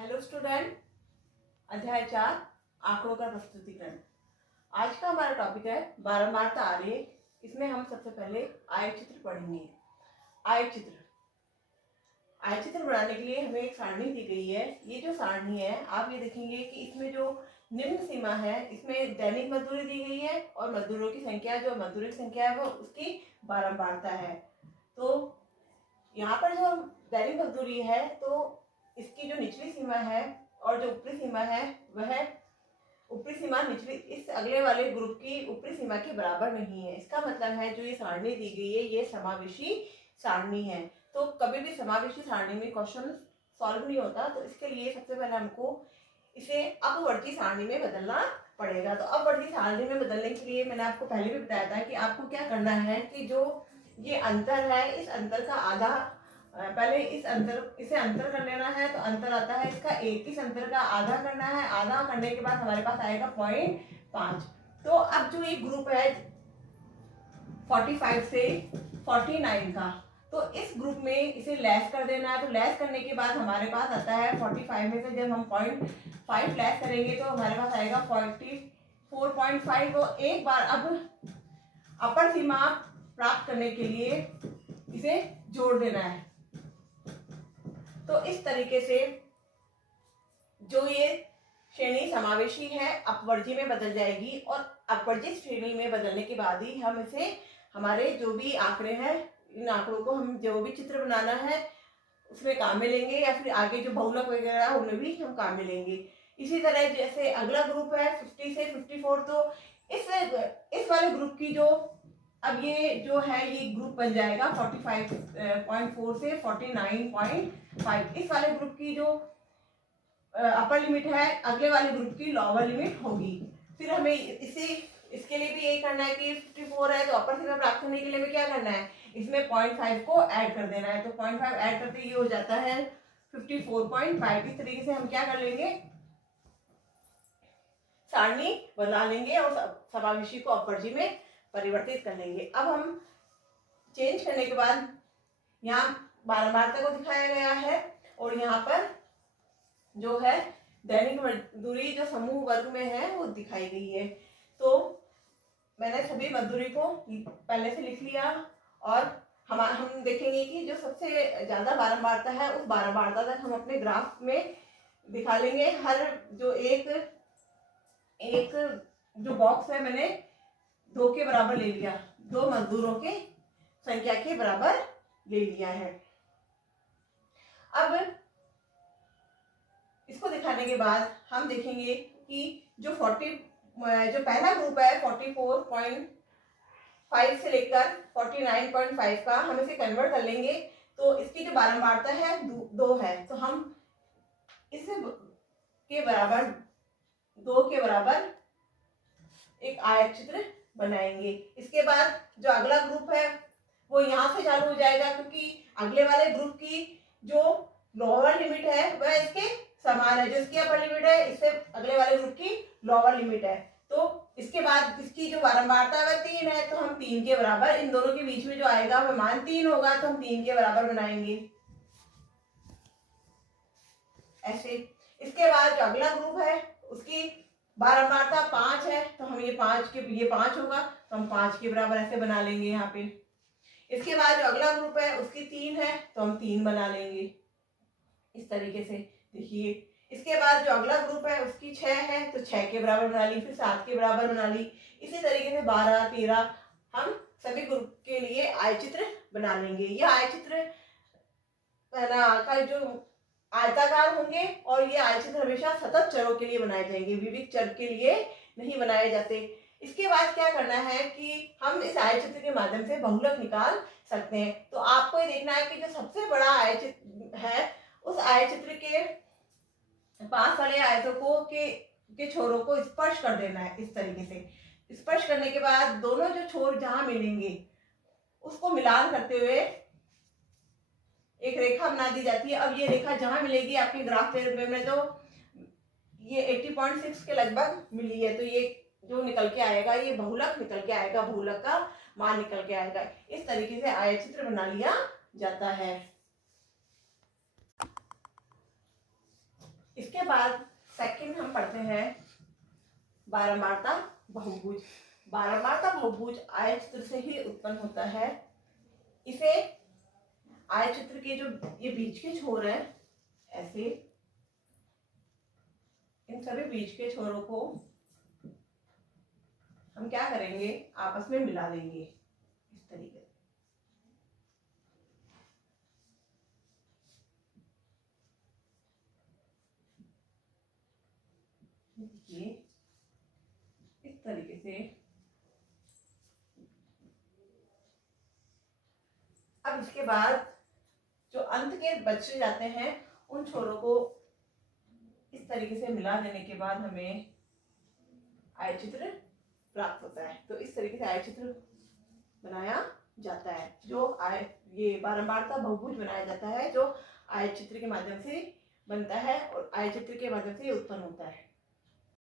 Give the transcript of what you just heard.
Hello student, अध्याय 4 आंकड़ों का प्रस्तुतिकरण। आज का हमारा टॉपिक है बारंबारता आरेख। इसमें हम सबसे पहले आयतचित्र पढ़ेंगे। आयतचित्र बनाने के लिए हमें एक सारणी दी गई है। ये जो सारणी है, आप ये देखेंगे कि इसमें जो निम्न सीमा है, इसमें दैनिक मजदूरी दी गई है और मजदूरों की संख्या, जो मजदूरों की संख्या है वो उसकी बारंबारता है। तो यहाँ पर जो दैनिक मजदूरी है, तो इसकी जो निचली सीमा है और जो ऊपरी सीमा है, वह ऊपरी सीमा निचली इस अगले वाले ग्रुप की ऊपरी सीमा के बराबर नहीं है। इसका मतलब है जो ये सारणी दी गई है, ये समावेशी सारणी है। तो कभी भी समावेशी सारणी में क्वेश्चन सॉल्व नहीं होता। तो इसके लिए सबसे पहले हमको इसे अपवर्ती सारणी में बदलना पड़ेगा। तो अपवर्ती सारणी में बदलने के लिए मैंने आपको पहले भी बताया था कि आपको क्या करना है कि जो ये अंतर है, इस अंतर का आधा, पहले इसे अंतर कर लेना है। तो अंतर आता है इसका 1, इस अंतर का आधा करना है। आधा करने के बाद हमारे पास आएगा 0.5। तो अब जो ये ग्रुप है 45 से 49 का, तो इस ग्रुप में इसे लेस कर देना है। तो लेस करने के बाद हमारे पास आता है 45 में से जब हम 0.5 लेस करेंगे तो हमारे पास आएगा 44.5। तो एक बार अब अपर सीमा प्राप्त करने के लिए इसे जोड़ देना है। तो इस तरीके से जो ये श्रेणी समावेशी है अपवर्जी में बदल जाएगी और अपवर्जित श्रेणी में बदलने के बाद ही हम इसे हमारे जो भी आंकड़े हैं, इन आंकड़ों को हम जो भी चित्र बनाना है उसमें काम में लेंगे, या फिर आगे जो बहुलक वगैरह है उनमें भी हम काम में लेंगे। इसी तरह जैसे अगला ग्रुप है 50 से 54, तो इस वाले ग्रुप की जो अब ये जो है ये ग्रुप बन जाएगा 45.4 से 49.5। इस वाले ग्रुप की जो अपर लिमिट है अगले वाले ग्रुप की लोअर लिमिट होगी। फिर हमें इसके लिए भी यही करना है कि 54 है तो अपर सीमा प्राप्त करने के लिए हमें क्या करना है, इसमें 0.5 को ऐड कर देना है। तो 0.5 ऐड करते ये हो जाता है 54.5। इस तरीके से हम क्या कर लेंगे, सारणी बना लेंगे और समावेशी को अपवर्जी में परिवर्तित कर लेंगे। अब हम चेंज करने के बाद यहाँ बारंबारता को दिखाया गया है और यहाँ पर जो है दैनिक मजदूरी जो समूह वर्ग में है वो दिखाई गई है। तो मैंने सभी मजदूरी को पहले से लिख लिया और हम देखेंगे कि जो सबसे ज्यादा बारंबारता है उस बारंबारता तक हम अपने ग्राफ में दिखा लेंगे। हर जो एक जो बॉक्स है मैंने 2 के बराबर ले लिया, 2 मजदूरों के संख्या के बराबर ले लिया है। अब इसको दिखाने के बाद हम देखेंगे कि जो पहला ग्रुप है 44.5 से लेकर 49.5 का, हम इसे कन्वर्ट कर लेंगे। तो इसकी जो बारंबारता है 2 है, तो हम इस के बराबर 2 के बराबर एक आयत चित्र बनाएंगे। इसके बाद जो अगला ग्रुप है वो यहाँ से चालू हो जाएगा, क्योंकि अगले वाले ग्रुप की जो लोअर लिमिट है वह इसके समान है। जो इसकी अपर लिमिट है इससे अगले वाले ग्रुप की लोअर लिमिट है। तो इसके बाद इसकी जो बारंबारता है वह 3 है, तो हम 3 के बराबर, इन दोनों के बीच में जो आएगा वह मान 3 होगा, तो हम 3 के बराबर बनाएंगे ऐसे। इसके बाद जो अगला ग्रुप है उसकी बारंबारता 5 है, तो हम ये 5 होगा, तो हम 5 के बराबर ऐसे बना लेंगे यहाँ पे। इसके बाद जो अगला ग्रुप है उसकी 3 है, तो हम 3 बना लेंगे इस तरीके से। देखिए, इसके बाद जो अगला ग्रुप है उसकी 6 है, तो 6 के बराबर बना ली, फिर 7 के बराबर बना ली। इसी तरीके से 12, 13 हम सभी ग्रुप के लिए आयचित्र बना लेंगे। यह आयचित्र का जो आयताकार होंगे और ये आयचित्र हमेशा सतत चरों के लिए बनाए जाएंगे, विविध चर के लिए नहीं बनाए जाते। इसके बाद क्या करना है कि हम इस आयचित्र के माध्यम से बहुलक निकाल सकते हैं। तो आपको ये देखना है कि जो सबसे बड़ा आयचित्र है उस आयचित्र के पास वाले आयतों को के छोरों को स्पर्श कर देना है। इस तरीके से स्पर्श करने के बाद दोनों जो छोर जहां मिलेंगे उसको मिलान करते हुए एक रेखा बना दी जाती है। अब ये रेखा जहां मिलेगी आपके ग्राफ पेपर में, तो ये 80.6 के लगभग मिली है, तो ये जो निकल के आएगा ये बहुलक निकल के आएगा, बहुलक का मान निकल के आएगा। इस तरीके से आयतचित्र बना लिया जाता है। इसके बाद सेकंड हम पढ़ते हैं बारंबारता बहुभुज। बारंबारता बहुभुज आयतचित्र से ही उत्पन्न होता है। इसे आयतचित्र के जो ये बीच के छोर है, ऐसे इन सभी बीच के छोरों को हम क्या करेंगे, आपस में मिला देंगे इस तरीके से। देखिए इस तरीके से। अब इसके बाद जो अंत के बच जाते हैं उन छोरों को इस तरीके से मिला देने के बाद हमें आयतचित्र प्राप्त होता है। तो इस तरीके से आयतचित्र बनाया जाता है, जो ये बारंबारता बहुभुज बनाया जाता है, जो आयतचित्र के माध्यम से बनता है और आयतचित्र के माध्यम से उत्पन्न होता है।